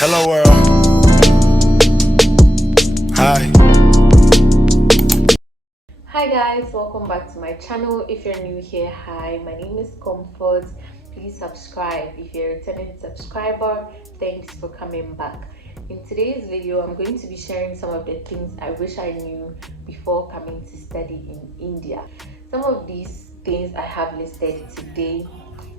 Hello world. Hi. Hi guys, welcome back to my channel. If you're new here, hi, my name is Comfort. Please subscribe. If you're a returning subscriber, thanks for coming back. In today's video, I'm going to be sharing some of the things I wish I knew before coming to study in India. Some of these things I have listed today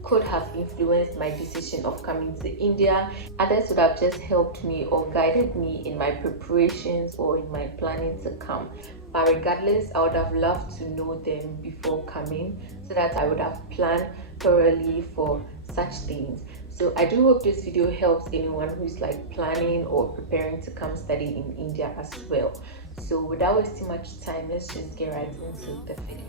could have influenced my decision of coming to India. Others would have just helped me or guided me in my preparations or in my planning to come. But regardless, I would have loved to know them before coming so that I would have planned thoroughly for such things. So I do hope this video helps anyone who's like planning or preparing to come study in India as well. So without wasting much time, let's just get right into the video.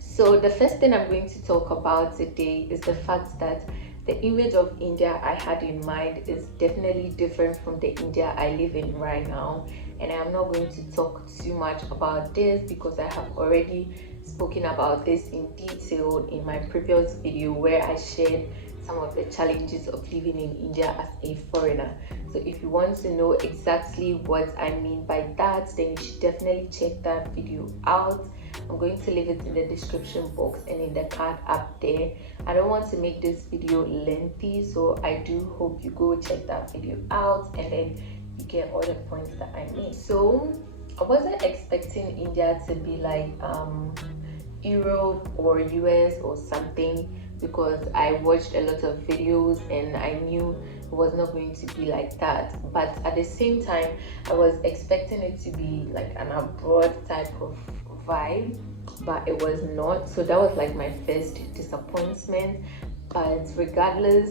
So the first thing I'm going to talk about today is the fact that the image of India I had in mind is definitely different from the India I live in right now. And I'm not going to talk too much about this because I have already spoken about this in detail in my previous video where I shared some of the challenges of living in India as a foreigner. So if you want to know exactly what I mean by that, then you should definitely check that video out. I'm going to leave it in the description box and in the card up there. I don't want to make this video lengthy, so I do hope you go check that video out and then you get all the points that I made. So I wasn't expecting India to be like Europe or US or something because I watched a lot of videos and I knew it was not going to be like that. But at the same time, I was expecting it to be like an abroad type of vibe, but it was not. So that was like my first disappointment. But regardless,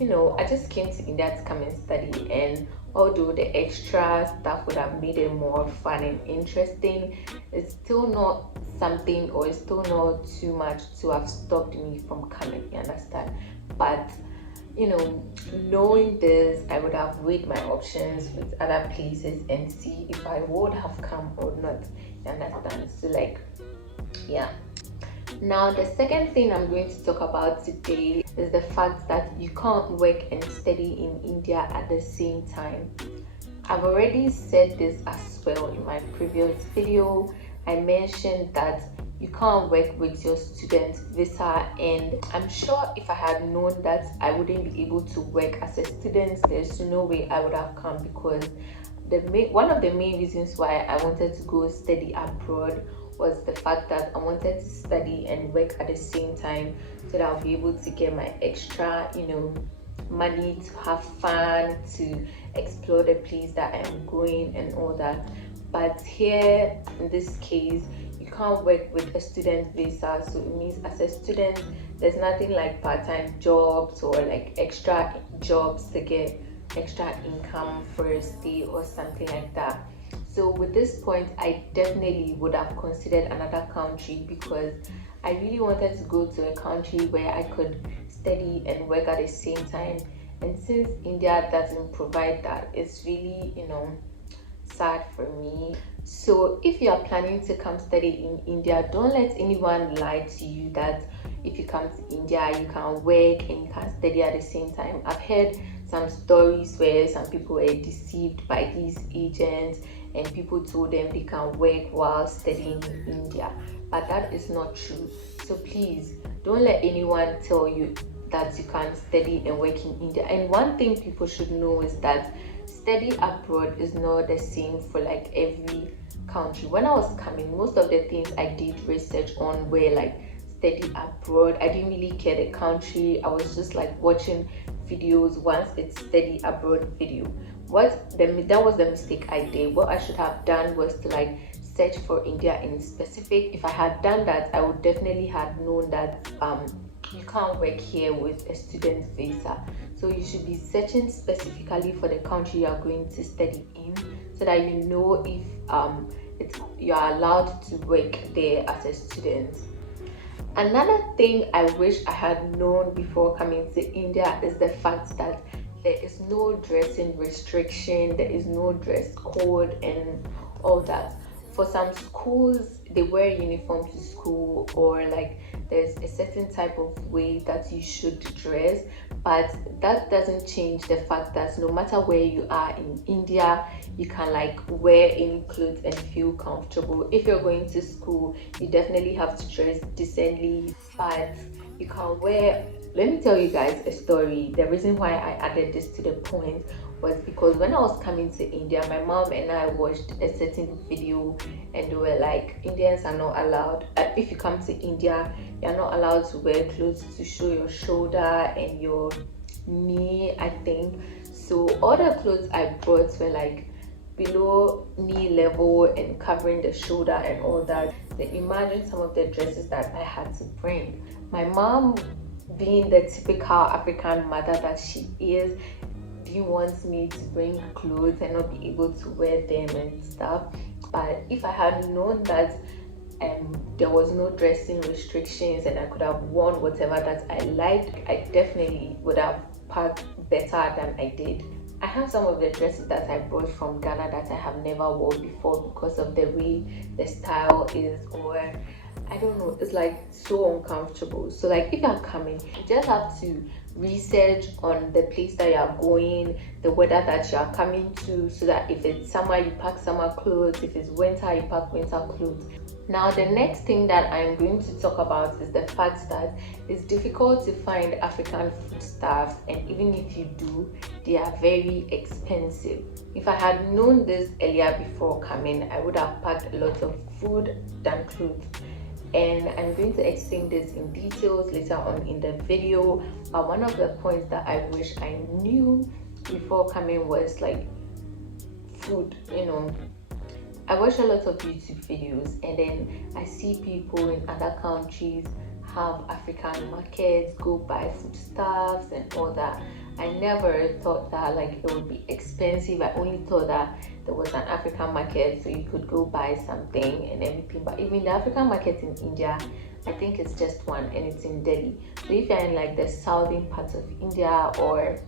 I just came to India to come and study, and although the extra stuff would have made it more fun and interesting, it's still not something, or it's still not too much to have stopped me from coming, you understand? But knowing this, I would have weighed my options with other places and see if I would have come or not, you understand? So like, yeah. Now, the second thing I'm going to talk about today is the fact that you can't work and study in India at the same time. I've already said this as well in my previous video. I mentioned that you can't work with your student visa, and I'm sure if I had known that I wouldn't be able to work as a student, there's no way I would have come, because one of the main reasons why I wanted to go study abroad was the fact that I wanted to study and work at the same time so that I'll be able to get my extra, money to have fun, to explore the place that I'm going and all that. But here in this case, you can't work with a student visa, so it means as a student there's nothing like part-time jobs or like extra jobs to get extra income for a stay or something like that. So with this point, I definitely would have considered another country because I really wanted to go to a country where I could study and work at the same time. And since India doesn't provide that, it's really, sad for me. So if you are planning to come study in India, don't let anyone lie to you that if you come to India, you can work and you can study at the same time. I've heard some stories where some people were deceived by these agents and people told them they can work while studying in India, but that is not true. So please don't let anyone tell you that you can study and work in India. And one thing people should know is that study abroad is not the same for like every country. When I was coming, most of the things I did research on were like study abroad. I didn't really care the country. I was just like watching videos once it's study abroad video. That was the mistake I did. What I should have done was to like search for India in specific. If I had done that, I would definitely have known that you can't work here with a student visa. So you should be searching specifically for the country you are going to study in, so that you know if you are allowed to work there as a student. Another thing I wish I had known before coming to India is the fact that there is no dressing restriction, there is no dress code and all that. For some schools, they wear uniform to school, or like there's a certain type of way that you should dress, but that doesn't change the fact that no matter where you are in India, you can like wear any clothes and feel comfortable. If you're going to school, you definitely have to dress decently, but you can wear. Let me tell you guys a story. The reason why I added this to the point was because when I was coming to India, my mom and I watched a certain video, and they were like, Indians are not allowed, if you come to India, you're not allowed to wear clothes to show your shoulder and your knee, I think. So all the clothes I brought were like below knee level and covering the shoulder and all that. So imagine some of the dresses that I had to bring. My mom, being the typical African mother that she is, didn't want me to bring clothes and not be able to wear them and stuff. But if I had known that there was no dressing restrictions and I could have worn whatever that I liked, I definitely would have packed better than I did. I have some of the dresses that I brought from Ghana that I have never worn before because of the way the style is, or I don't know, it's like so uncomfortable. So like if you're coming, you just have to research on the place that you're going, the weather that you're coming to, so that if it's summer you pack summer clothes, if it's winter you pack winter clothes. Now the next thing that I'm going to talk about is the fact that it's difficult to find African foodstuffs, and even if you do, they are very expensive. If I had known this earlier before coming, I would have packed a lot of food than clothes, and I'm going to explain this in details later on in the video. But one of the points that I wish I knew before coming was like food. I watch a lot of YouTube videos, and then I see people in other countries have African markets, go buy foodstuffs and all that. I never thought that like it would be expensive. I only thought that there was an African market so you could go buy something and everything. But even the African market in India, I think it's just one, and it's in Delhi. So if you're in like the southern parts of India or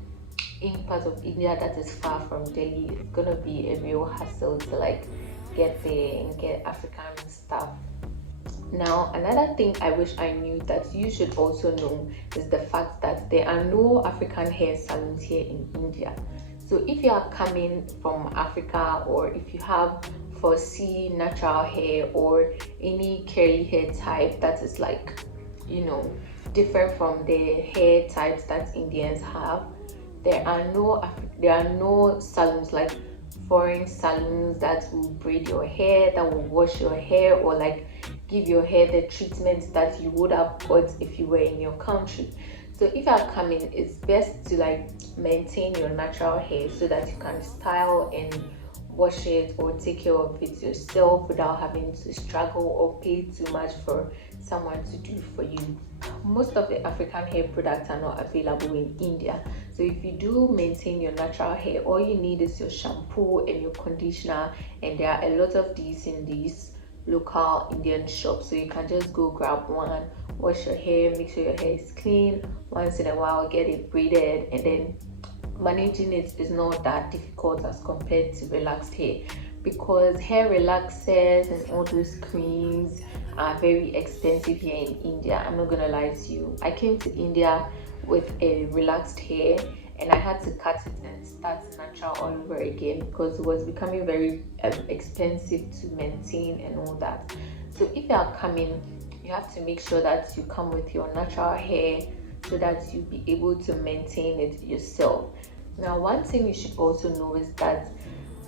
in parts of India that is far from Delhi, it's gonna be a real hassle to like get there and get African stuff. Now another thing I wish I knew that you should also know is the fact that there are no African hair salons here in India. So if you are coming from Africa, or if you have foresee natural hair or any curly hair type that is like different from the hair types that Indians have, there are no salons like foreign salons that will braid your hair, that will wash your hair, or like give your hair the treatment that you would have got if you were in your country. So if you're coming, it's best to like maintain your natural hair so that you can style and wash it or take care of it yourself without having to struggle or pay too much for someone to do for you. Most of the African hair products are not available in India. So if you do maintain your natural hair, all you need is your shampoo and your conditioner, and there are a lot of these in these local Indian shops. So you can just go grab one, wash your hair, make sure your hair is clean, once in a while get it braided, and then managing it is not that difficult as compared to relaxed hair, because hair relaxers and all those creams are very expensive here in India. I'm not gonna lie to you. I came to India with a relaxed hair, and I had to cut it and start natural all over again because it was becoming very expensive to maintain and all that. So if you are coming, you have to make sure that you come with your natural hair so that you'll be able to maintain it yourself. Now one thing you should also know is that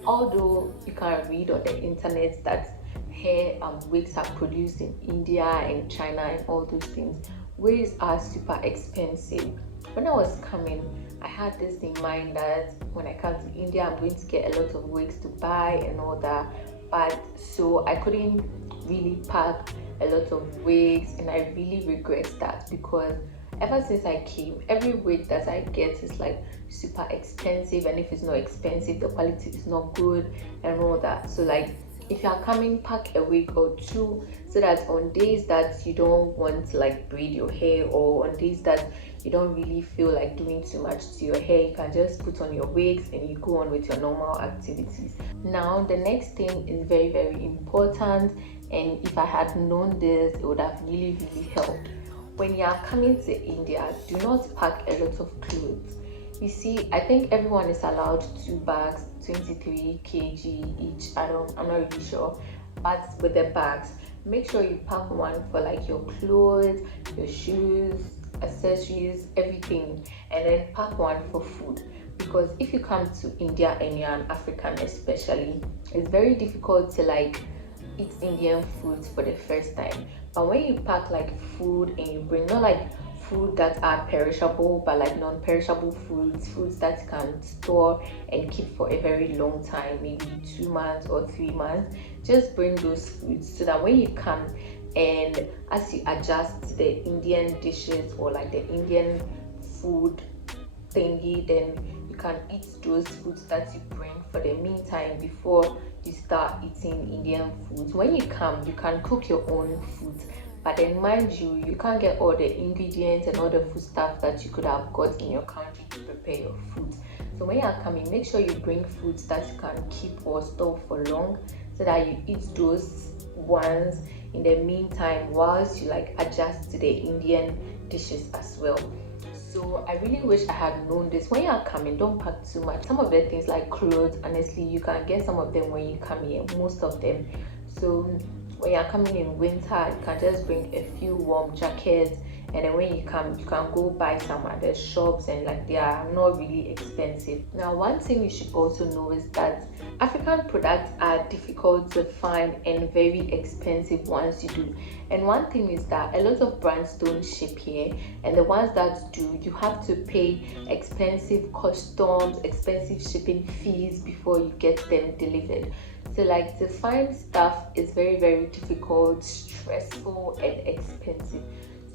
although you can read on the internet that hair wigs are produced in India and China and all those things, wigs are super expensive. When I was coming, I had this in mind that when I come to India, I'm going to get a lot of wigs to buy and all that, but so I couldn't really pack a lot of wigs, and I really regret that because ever since I came, every wig that I get is like super expensive, and if it's not expensive, the quality is not good and all that. So like if you are coming, pack a wig or two so that on days that you don't want to like braid your hair, or on days that you don't really feel like doing too much to your hair, you can just put on your wigs and you go on with your normal activities. Now the next thing is very, very important, and if I had known this, it would have really helped. when you are coming to India, do not pack a lot of clothes. You see, I think everyone is allowed 2 bags, 23 kg each. I'm not really sure, but with the bags, make sure you pack one for like your clothes, your shoes, accessories, everything, and then pack one for food. Because if you come to India and you're an African especially, it's very difficult to like eat Indian foods for the first time. But when you pack like food and you bring not like food that are perishable, but like non-perishable foods that you can store and keep for a very long time, maybe 2 months or 3 months, just bring those foods so that when you come and as you adjust to the Indian dishes or like the Indian food thingy, then you can eat those foods that you bring for the meantime before you start eating Indian foods. When you come, you can cook your own foods, but then mind you, you can't get all the ingredients and all the food stuff that you could have got in your country to prepare your food. So when you're coming, make sure you bring foods that you can keep or store for long so that you eat those ones in the meantime whilst you like adjust to the Indian dishes as well. So I really wish I had known this. When you are coming, don't pack too much. Some of the things like clothes, honestly, you can get some of them when you come here, most of them. So when you're coming in winter, you can just bring a few warm jackets, and then when you come, you can go buy some at the shops, and like they are not really expensive. Now, one thing you should also know is that African products are difficult to find and very expensive once you do. And one thing is that a lot of brands don't ship here, and the ones that do, you have to pay expensive customs, expensive shipping fees before you get them delivered. So like to find stuff is very, very difficult, stressful, and expensive.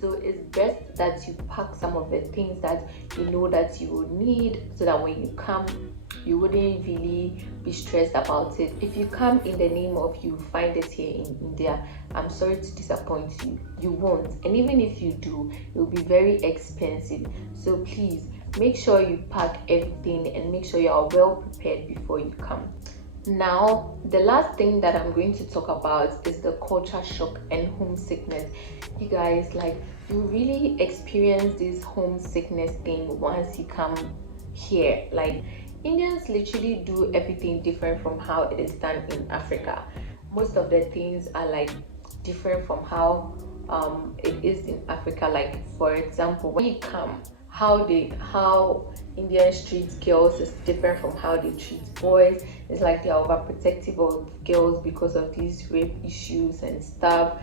So it's best that you pack some of the things that you know that you will need so that when you come, you wouldn't really be stressed about it. If you come in the name of you find it here in India, I'm sorry to disappoint you. You won't. And even if you do, it will be very expensive. So please make sure you pack everything and make sure you are well prepared before you come. Now, the last thing that I'm going to talk about is the culture shock and homesickness. You guys, like, you really experience this homesickness thing once you come here. Like, Indians literally do everything different from how it is done in Africa. Most of the things are like different from how it is in Africa. Like, for example, when you come, how Indians treat girls is different from how they treat boys. It's like they are overprotective of girls because of these rape issues and stuff.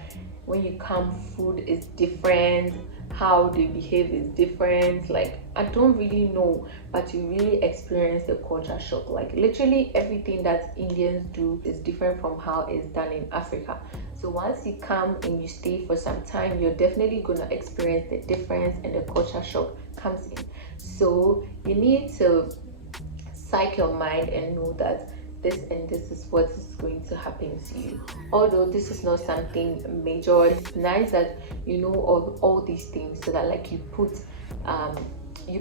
When you come, food is different, how they behave is different. Like, I don't really know, but you really experience the culture shock. Like, literally everything that Indians do is different from how it's done in Africa. So once you come and you stay for some time, you're definitely gonna experience the difference, and the culture shock comes in. So you need to psych your mind and know that this and this is what is going to happen to you. Although this is not something major, it's nice that you know all these things so that like you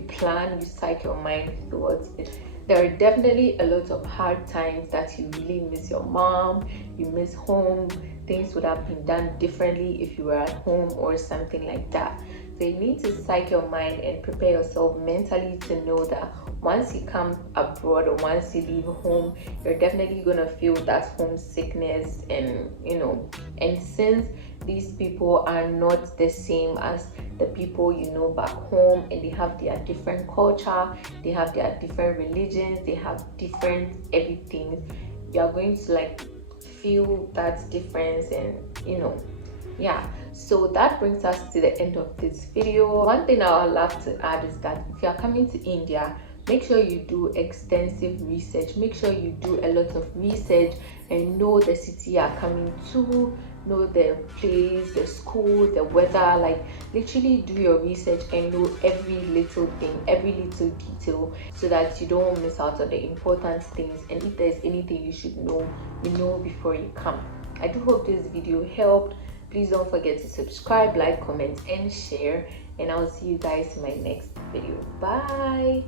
plan, you psych your mind towards it. There are definitely a lot of hard times that you really miss your mom, you miss home, things would have been done differently if you were at home or something like that. So you need to psych your mind and prepare yourself mentally to know that once you come abroad or once you leave home, you're definitely gonna feel that homesickness, and and since these people are not the same as the people you know back home, and they have their different culture, they have their different religions, they have different everything, you are going to like feel that difference. And yeah, so that brings us to the end of this video. One thing I would love to add is that if you are coming to India, make sure you do extensive research. Make sure you do a lot of research and know the city you are coming to, know the place, the school, the weather. Like, literally do your research and know every little thing, every little detail, so that you don't miss out on the important things. And if there's anything you should know, you know before you come. I do hope this video helped. Please don't forget to subscribe, like, comment, and share. And I'll see you guys in my next video. Bye.